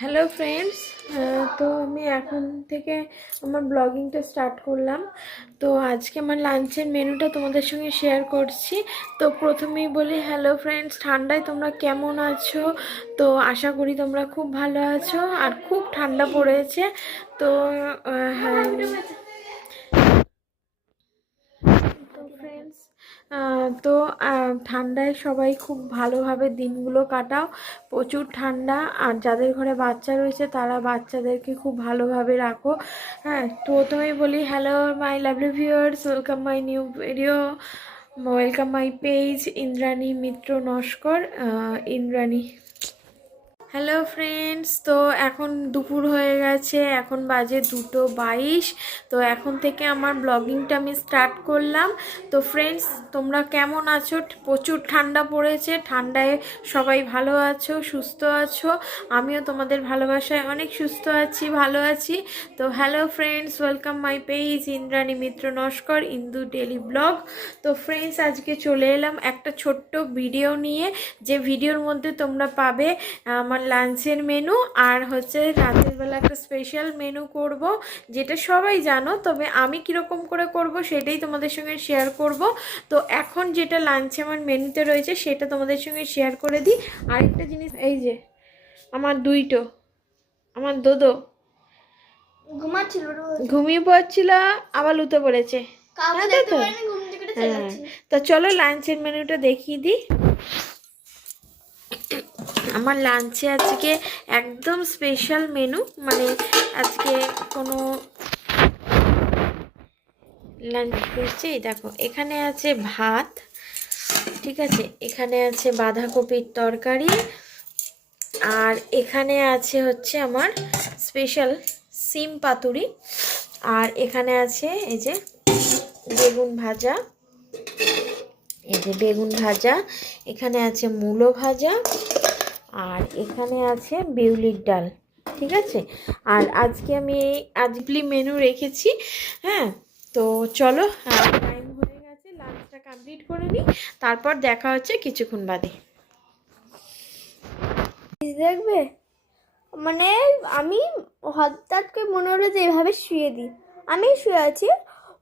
Hello friends. তো আমি এখন থেকে আমার ব্লগিংটা স্টার্ট করলাম। তো আজকে আমার লাঞ্চের মেনুটা তোমাদের সঙ্গে শেয়ার করছি। তো প্রথমেই বলি হ্যালো ফ্রেন্ডস, ঠান্ডায় তোমরা কেমন আছো? তো আশা করি তোমরা খুব ভালো আছো। আর খুব ঠান্ডা পড়েছে। তো হ্যাঁ, তো ফ্রেন্ডস, তো ঠান্ডায় সবাই খুব ভালোভাবে দিনগুলো কাটাও। প্রচুর ঠান্ডা, আর যাদের ঘরে বাচ্চা রয়েছে তারা বাচ্চাদেরকে খুব ভালোভাবে রাখো। হ্যাঁ, তো প্রথমেই বলি hello my lovely viewers, welcome my new video, welcome my page Indrani Mitra Naskar. Indrani, hello friends. তো এখন দুপুর হয়ে গেছে, এখন বাজে 2:22। তো এখন থেকে আমার ব্লগিংটা আমি স্টার্ট করলাম। তো ফ্রেন্ডস, তোমরা কেমন আছো? প্রচুর ঠান্ডা পড়েছে, ঠান্ডায় সবাই ভালো আছো, সুস্থ আছো। আমিও তোমাদের ভালোবাসায় অনেক সুস্থ আছি, ভালো আছি। তো hello friends, welcome my page Indrani Mitra Naskar, Indu daily blog. তো ফ্রেন্ডস, আজকে চলে এলাম একটা ছোট্ট ভিডিও নিয়ে, যে ভিডিওর মধ্যে তোমরা পাবে আমার লাঞ্চের মেনু, আর হচ্ছে রাতের বেলা একটা স্পেশাল মেনু করব, যেটা সবাই জানো, তবে আমি কীরকম করে করব সেটাই তোমাদের সঙ্গে শেয়ার করব। তো এখন যেটা লাঞ্চে আমার মেনুতে রয়েছে সেটা তোমাদের সঙ্গে শেয়ার করে দিই। আরেকটা জিনিস, এই যে আমার আমার দোদো ঘুমাচ্ছিল, ঘুমিয়ে পড়ছিল, আবার লুতে পড়েছে। হ্যাঁ, তো চলো লাঞ্চের মেনুটা দেখিয়ে দিই। আমার লাঞ্চে আজকে একদম স্পেশাল মেনু, মানে আজকে কোনো লাঞ্চ করছি। দেখো, এখানে আছে ভাত, ঠিক আছে, এখানে আছে বাঁধাকপির তরকারি, আর এখানে আছে হচ্ছে আমার স্পেশাল সিম পাতুরি, আর এখানে আছে এই যে বেগুন ভাজা, এখানে আছে মূলো ভাজা, আর এখানে আছে বিউলির ডাল, ঠিক আছে। আর আজকে আমি আজকে মেনু রেখেছি। হ্যাঁ, তো চলো, টাইম হয়ে গেছে, লাঞ্চটা কমপ্লিট করে নিই, তারপর দেখা হচ্ছে কিছুক্ষণ বাদে। দেখবে, মানে আমি হঠাৎ করে মনে হলো যে এভাবে শুয়ে দিই। আমি শুয়ে আছি,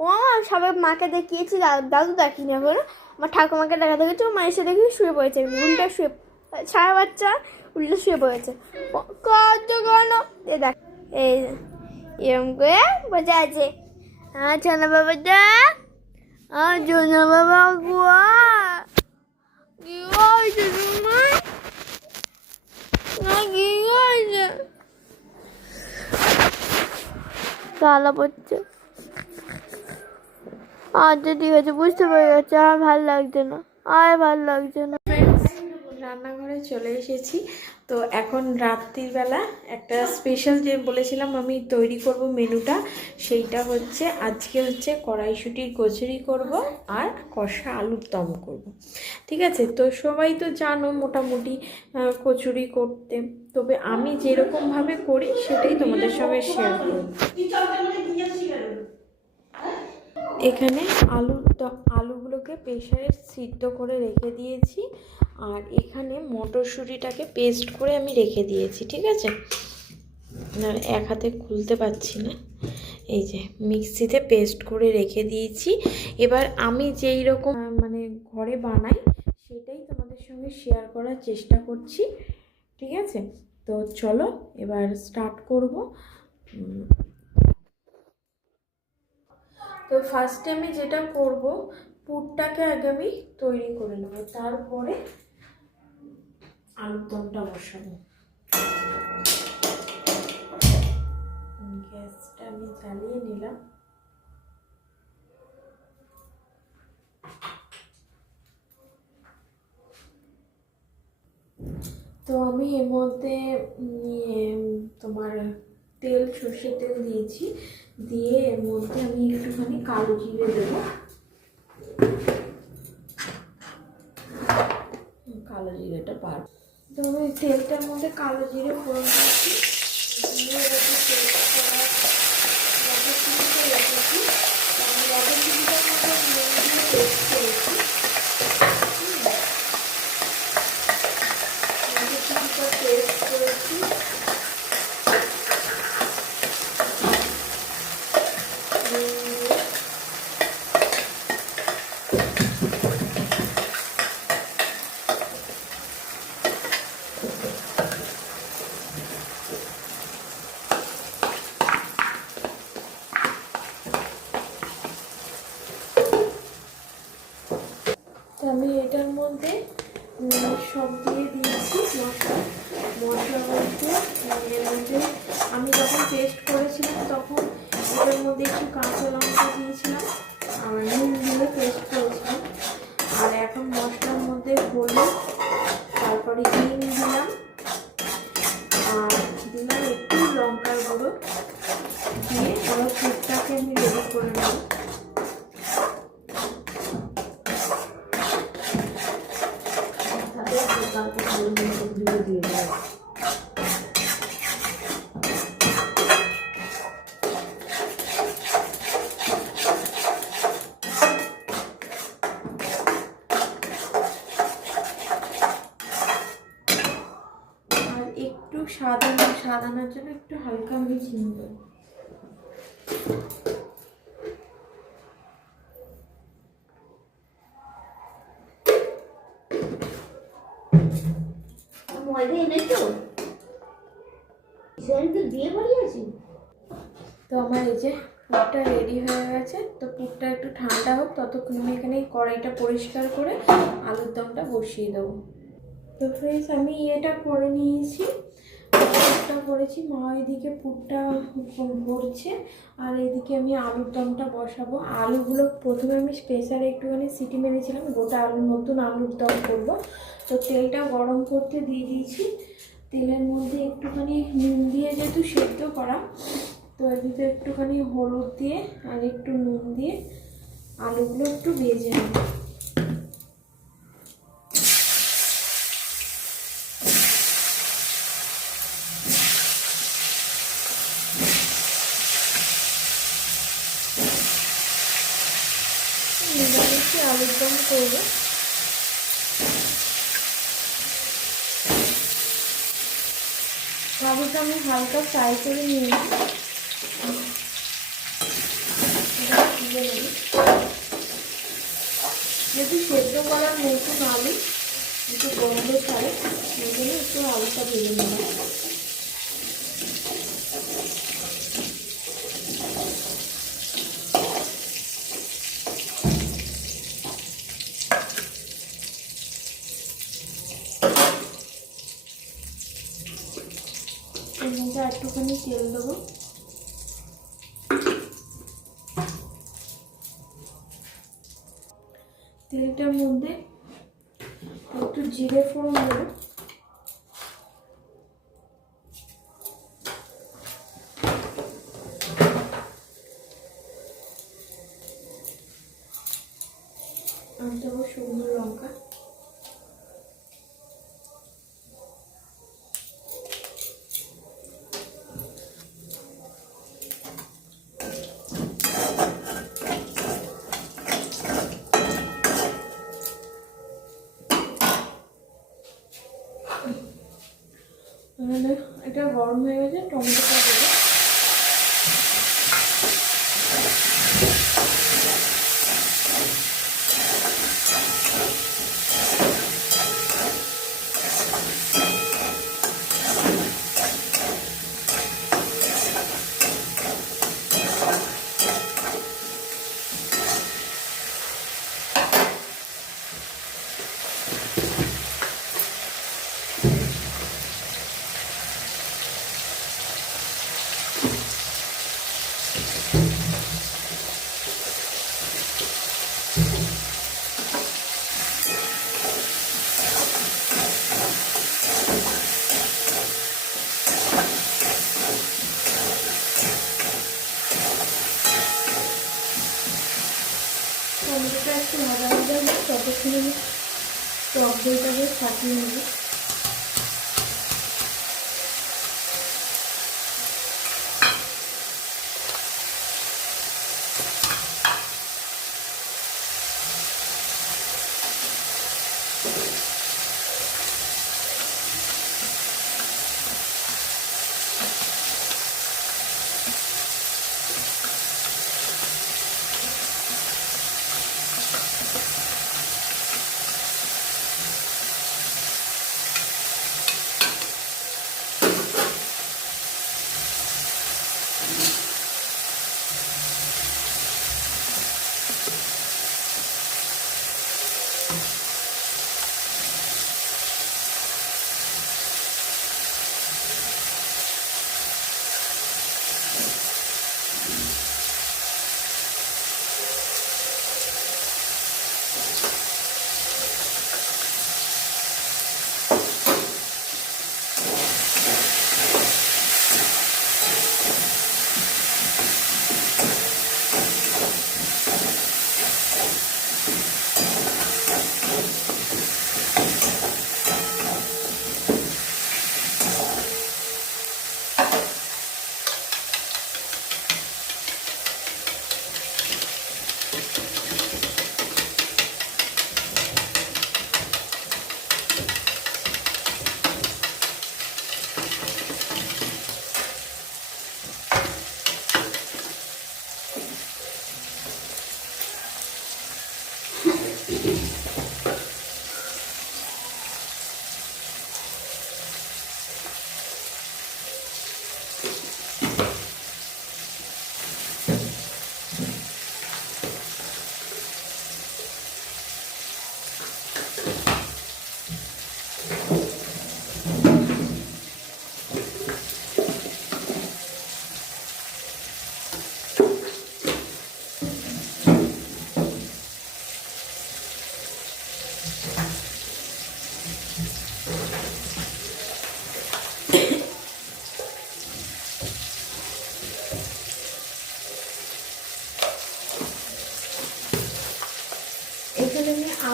ও আমার সবাই মাকে দেখিয়েছি, দাদু দেখিনি এখন, আমার ঠাকুমাকে দেখা দেখেছি, ও মায়ের সাথে দেখি শুয়ে পড়েছে, উল্টা শুয়ে, সারা বাচ্চা উল্টো শুয়ে পড়েছে। কত কেন এ দেখ, এই এরম করে বসে আছে। সোনা বাবা দা, সোনা বাবা গুয়া, কি হয়েছে তোমার? গালা পড়ছে। আচ্ছা ঠিক আছে, বুঝতে পেরে গেছে, আর ভাল লাগছে না, রান্নাঘরে চলে এসেছি। তো এখন রাত্রিবেলা একটা স্পেশাল যে বলেছিলাম আমি তৈরি করব মেনুটা, সেইটা হচ্ছে আজকে হচ্ছে কড়াইশুঁটির কচুরি করব আর কষা আলুর দম করব, ঠিক আছে। তো সবাই তো জানো মোটামুটি কচুরি করতে, তবে আমি যেরকমভাবে করি সেটাই তোমাদের সঙ্গে শেয়ার করব। এখানে আলুগুলোকে প্রেসারে সিদ্ধ করে রেখে দিয়েছি, আর এখানে মটরশুঁটিটাকে পেস্ট করে আমি রেখে দিয়েছি, ঠিক আছে। আর এক হাতে খুলতে পারছি না, এই যে মিক্সিতে পেস্ট করে রেখে দিয়েছি। এবার আমি যেই রকম মানে ঘরে বানাই সেটাই তোমাদের সঙ্গে শেয়ার করার চেষ্টা করছি, ঠিক আছে। তো চলো এবার স্টার্ট করব। তো ফার্স্টে আমি যেটা করব, পুরটাকে আগে আমি তৈরি করে নেব, তারপরে আলুর দমটা বসাবো। গ্যাসটা আমি জ্বালিয়ে নিলাম। তো আমি এর মধ্যে তোমার সর্ষের তেল দিয়েছি, দিয়ে এর মধ্যে আমি একটুখানি কালো জিরে দেবো, কালো জিরেটা পার। তো আমি তেলটার মধ্যে কালো জিরে ফোড়ন দিচ্ছি, দিয়ে রেখেছি, আমি মধ্যে পেস্ট করেছি, পেস্ট করেছি। যে আমি যখন পেস্ট করেছিলাম তখন এটার মধ্যে একটু কাঁচা লঙ্কা দিয়েছিলাম আর নুন দিয়ে পেস্ট করেছিলাম। আর এখন মশলার মধ্যে হলুদ, তারপরে হিং দিলাম আর দিলাম একটু লঙ্কার গুঁড়ো দিয়ে এবার পুরটাকে আমি রেডি করে নেব। একটু সাদানোর জন্য একটু হালকা আমি চিনি দেবো। তো আমার এই যে পুরটা রেডি হয়ে গেছে। তো পুরটা একটু ঠান্ডা হোক, ততক্ষণ আমি এখানে কড়াইটা পরিষ্কার করে আলুর দমটা বসিয়ে দেবো। তো ফ্রেন্ডস আমি এটা করে নিয়েছি, পুরটা করেছি, মা এদিকে পুরটা ভরছে আর এদিকে আমি আলুর দমটা বসাবো। আলুগুলো প্রথমে আমি স্পেশালে একটুখানি সিটি মেরেছিলাম, গোটা আলু, নতুন আলুর দম করবো। তো তেলটা গরম করতে দিয়ে দিয়েছি, তেলের মধ্যে একটুখানি নুন দিয়ে, যেহেতু সেদ্ধ করা, তো এর ভিতরে একটুখানি হলুদ দিয়ে আর একটু নুন দিয়ে আলুগুলো একটু ভেজে নেব। নিরামিষে আলুর দম করবো। আলুটা আমি হালকা ফ্রাই করে নিয়েছি, যেহেতু সেদ্ধ করার নতুন আলু একটু গন্ধ ছাড়ে, সেই জন্য একটু আলুটা ভেজে নেব। এর মধ্যে একটুখানি তেল দেবো, তেলটার মধ্যে একটু জিরে ফোড়ন দেবো, আর দেবো শুকনো লঙ্কা, এটা গরম হয়ে গেছে, টমেটোটা দেবো। টমেটোটা একটু ভাজা ভাজা হবে, ততক্ষণ আমি টক দইটাকে ফাটিয়ে নেব।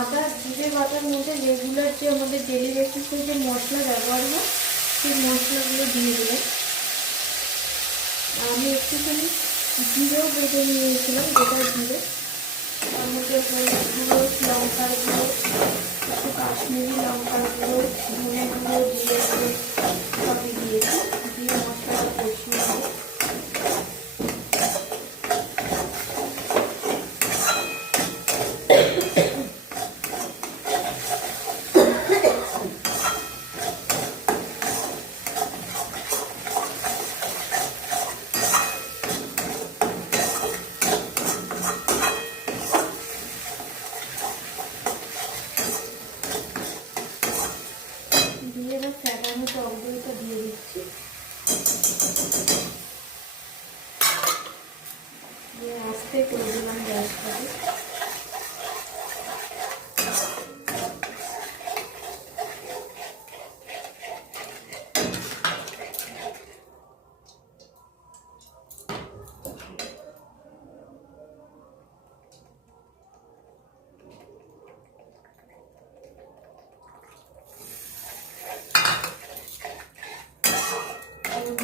আদা জিরে বাটার মধ্যে রেগুলার যে আমাদের ডেলি বেসিসে যে মশলা ব্যবহার হয় সেই মশলাগুলো দিয়ে দিলাম। আমি একটুখানি জিরেও বেটে নিয়েছিলাম, গোটা জিরে। তার মধ্যে হলুদ গুঁড়ো, লঙ্কার গুঁড়ো, একটু কাশ্মীরি লঙ্কার গুঁড়ো, ধনে গুঁড়ো, জিরে গুঁড়ো সবই দিয়েছি। দিয়ে মশলাটা কষিয়ে নেব। দিয়ে এবার ফ্যাটানো টক দইটা দিয়ে দিচ্ছি। দিয়ে আস্তে করে দিলাম গ্যাসটাকে।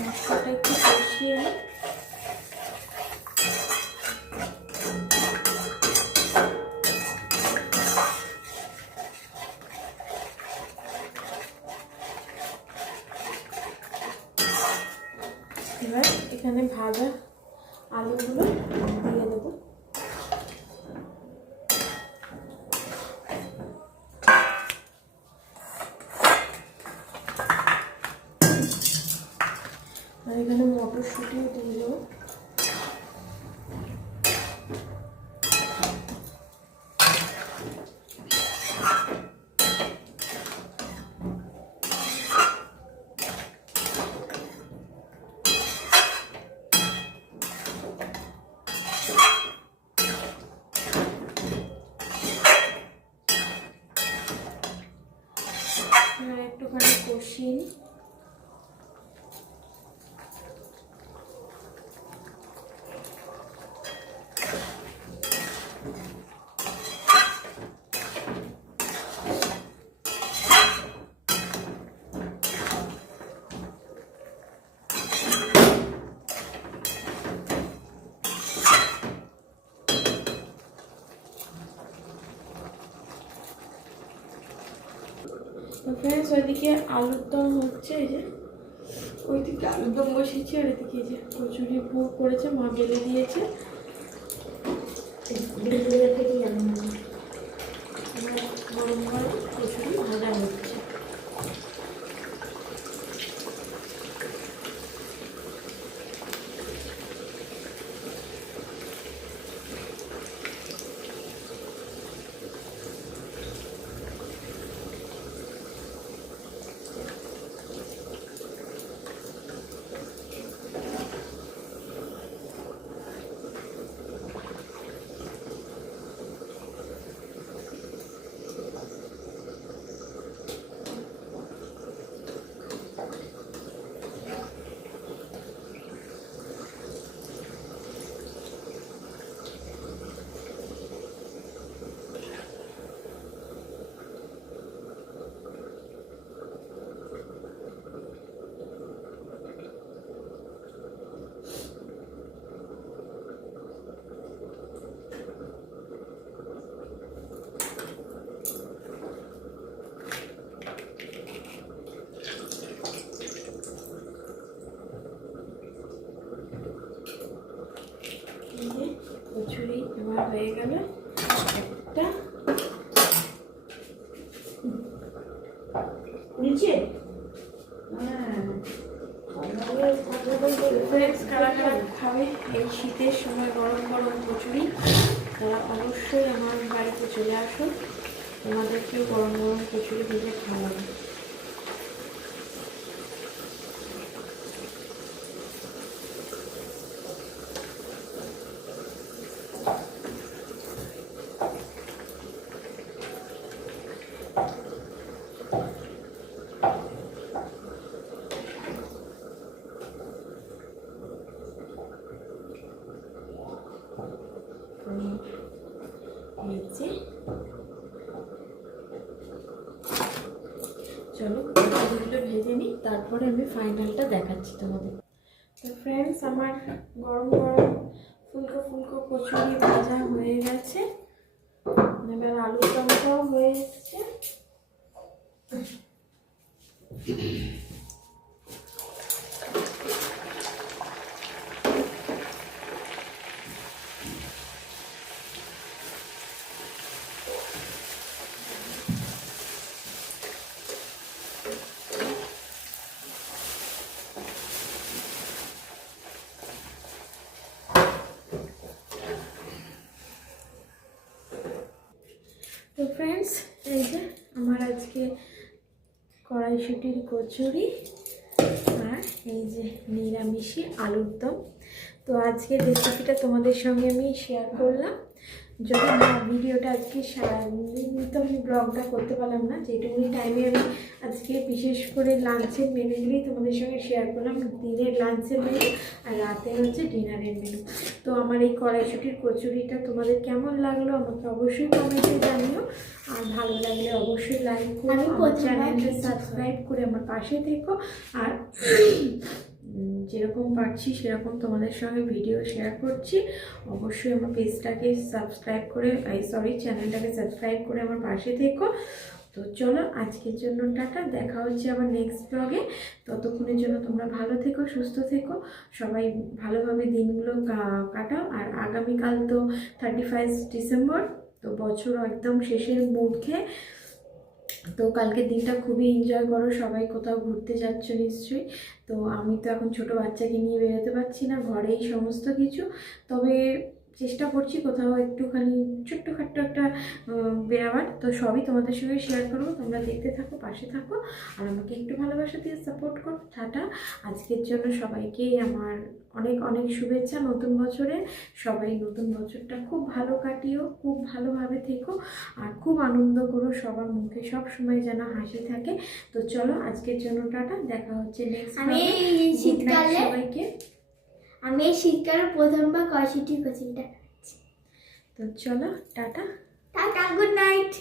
মশলাটা একটু কষিয়ে নিই। এবার এখানে ভাজা আলুগুলো দিয়ে দেবো। আর এখানে মটরশুঁটিও দিয়ে দেবো। একটুখানি কষিয়ে নিই। তো ফ্রেন্ডস, ওইদিকে আলুর দম হচ্ছে। এই যে ওইদিকে আলুর দম বসিয়েছি, আর এদিকে এই যে কচুরি পুর করেছে, মা বেলে দিয়েছে। গরম গরম কচুরি ভাজা হচ্ছে। কচুরি আমার হয়ে গেল একটা। নিচে কারা কারা খাবে এই শীতের সময় গরম গরম কচুরি, তারা অবশ্যই আমার বাড়িতে চলে আসো, তোমাদেরকেও গরম গরম কচুরি ভেজে খাওয়াবো। নিচে এগুলো ভেজে নিই, তারপরে আমি ফাইনালটা দেখাচ্ছি তোমাদের। তো ফ্রেন্ডস, আমার গরম গরম ফুলকো ফুলকো কচুরি ভাজা হয়ে গেছে, এবার আলুর দমটাও হয়ে এসছে। তো ফ্রেন্ডস, এই যে আমার আজকে কড়াইশুঁটির কচুরি আর এই যে নিরামিষি আলুর দম। তো আজকের রেসিপিটা তোমাদের সঙ্গে আমি শেয়ার করলাম। যদি না ভিডিওটা আজকে তো আমি ব্লগটা করতে পারলাম না, যেটুকুনি টাইমে আমি আজকে বিশেষ করে লাঞ্চের মেনুগুলি তোমাদের সঙ্গে শেয়ার করলাম। দিনের লাঞ্চের মেনু আর রাতের হচ্ছে ডিনারের মেনু। তো আমার এই কড়াইশুঁটির কচুরিটা তোমাদের কেমন লাগলো আমাকে অবশ্যই কমেন্টে জানিও। আর ভালো লাগলে অবশ্যই লাইক করো, আমার চ্যানেলটা সাবস্ক্রাইব করে আমার পাশে থেকো। আর যেরকম পারছি সেরকম তোমাদের সঙ্গে ভিডিও শেয়ার করছি। অবশ্যই আমার পেজটাকে সাবস্ক্রাইব করে চ্যানেলটাকে সাবস্ক্রাইব করে আমার পাশে থেকো। তো চলো আজকের জন্য টাটা, দেখা হচ্ছে আবার নেক্সট ব্লগে। ততক্ষণের জন্য তোমরা ভালো থেকো, সুস্থ থেকো, সবাই ভালোভাবে দিনগুলো কাটাও। আর আগামীকাল তো 31 ডিসেম্বর, তো বছর একদম শেষের মুখে। তো কালকের দিনটা খুবই এনজয় করো, সবাই কোথাও ঘুরতে যাচ্ছ নিশ্চয়ই। তো আমি তো এখন ছোট বাচ্চাকে নিয়ে বেরোতে পারছি না, ঘরেই সমস্ত কিছু। তবে চেষ্টা করছি কোথাও একটুখানি ছোট্টখাট্ট একটা বেরাবার। তো সবই তোমাদের সঙ্গে শেয়ার করবো, তোমরা দেখতে থাকো, পাশে থাকো, আর আমাকে একটু ভালোবাসা দিয়ে সাপোর্ট করো। টাটা। আজকের জন্য সবাইকেই আমার অনেক অনেক শুভেচ্ছা নতুন বছরে। সবাই নতুন বছরটা খুব ভালো কাটিও, খুব ভালোভাবে থেকো, আর খুব আনন্দ করো। সবার মুখে সব সময় যেন হাসি থাকে। তো চলো আজকের জন্য টাটা, দেখা হচ্ছে নেক্সট। আমি এই শীতকালে প্রথমবার কড়াইশুঁটির কচুরিটা। তো চলো টাটা, টাটা, গুড নাইট।